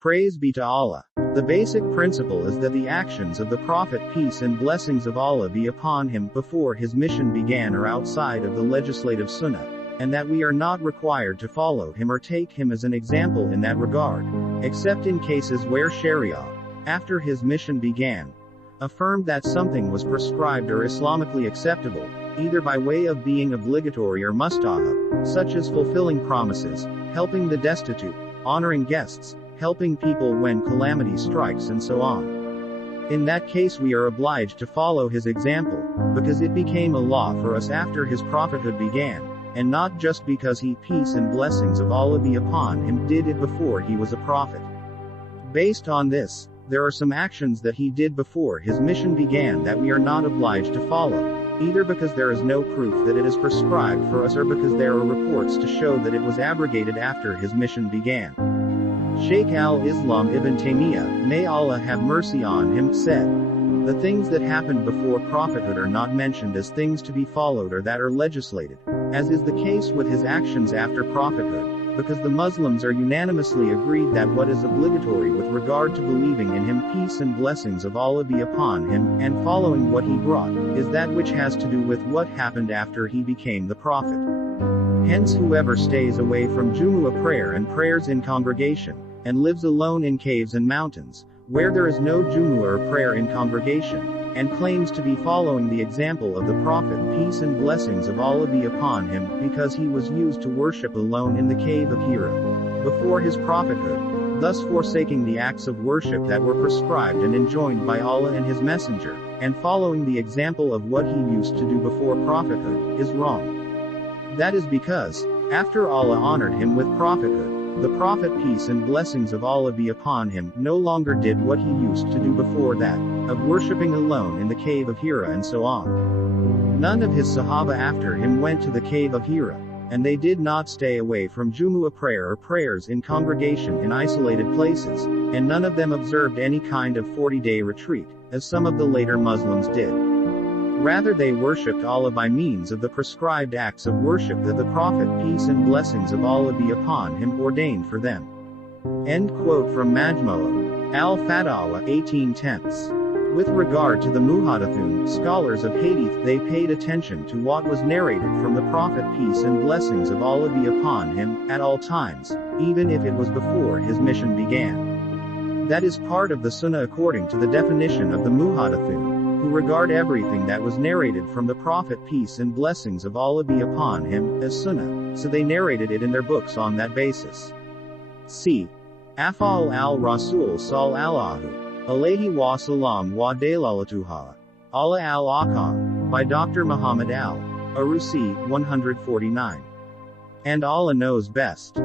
Praise be to Allah. The basic principle is that the actions of the Prophet, peace and blessings of Allah be upon him, before his mission began are outside of the legislative Sunnah, and that we are not required to follow him or take him as an example in that regard, except in cases where sharee'ah, after his mission began, affirmed that something was prescribed or Islamically acceptable, either by way of being obligatory or mustahabb, such as fulfilling promises, helping the destitute, honoring guests, helping people when calamity strikes, and so on. In that case we are obliged to follow his example, because it became a law for us after his prophethood began, and not just because he, peace and blessings of Allah be upon him, did it before he was a prophet. Based on this, there are some actions that he did before his mission began that we are not obliged to follow, either because there is no proof that it is prescribed for us or because there are reports to show that it was abrogated after his mission began. Shaykh al-Islam ibn Taymiyyah, may Allah have mercy on him, said, "The things that happened before prophethood are not mentioned as things to be followed or that are legislated, as is the case with his actions after prophethood, because the Muslims are unanimously agreed that what is obligatory with regard to believing in him, peace and blessings of Allah be upon him, and following what he brought, is that which has to do with what happened after he became the prophet. Hence whoever stays away from Jumu'ah prayer and prayers in congregation, and lives alone in caves and mountains, where there is no Jumu'ah or prayer in congregation, and claims to be following the example of the Prophet, peace and blessings of Allah be upon him, because he was used to worship alone in the cave of Hira, before his prophethood, thus forsaking the acts of worship that were prescribed and enjoined by Allah and his messenger, and following the example of what he used to do before prophethood, is wrong. That is because, after Allah honored him with prophethood, the Prophet, peace and blessings of Allah be upon him, no longer did what he used to do before that, of worshipping alone in the cave of Hira and so on. None of his Sahaba after him went to the cave of Hira, and they did not stay away from Jumu'ah prayer or prayers in congregation in isolated places, and none of them observed any kind of 40-day retreat, as some of the later Muslims did. Rather they worshipped Allah by means of the prescribed acts of worship that the Prophet, peace and blessings of Allah be upon him, ordained for them." End quote from Majmu' al-Fatawa 1810. With regard to the Muhaddithun, scholars of Hadith, they paid attention to what was narrated from the Prophet, peace and blessings of Allah be upon him, at all times, even if it was before his mission began. That is part of the Sunnah according to the definition of the Muhaddithun, who regard everything that was narrated from the Prophet, peace and blessings of Allah be upon him, as Sunnah, so they narrated it in their books on that basis. See Af'al al-Rasul sallallahu alayhi wa sallam wa dalalatuha Allah al-Ahkam, by Dr. Muhammad al-Arusi, 149. And Allah knows best.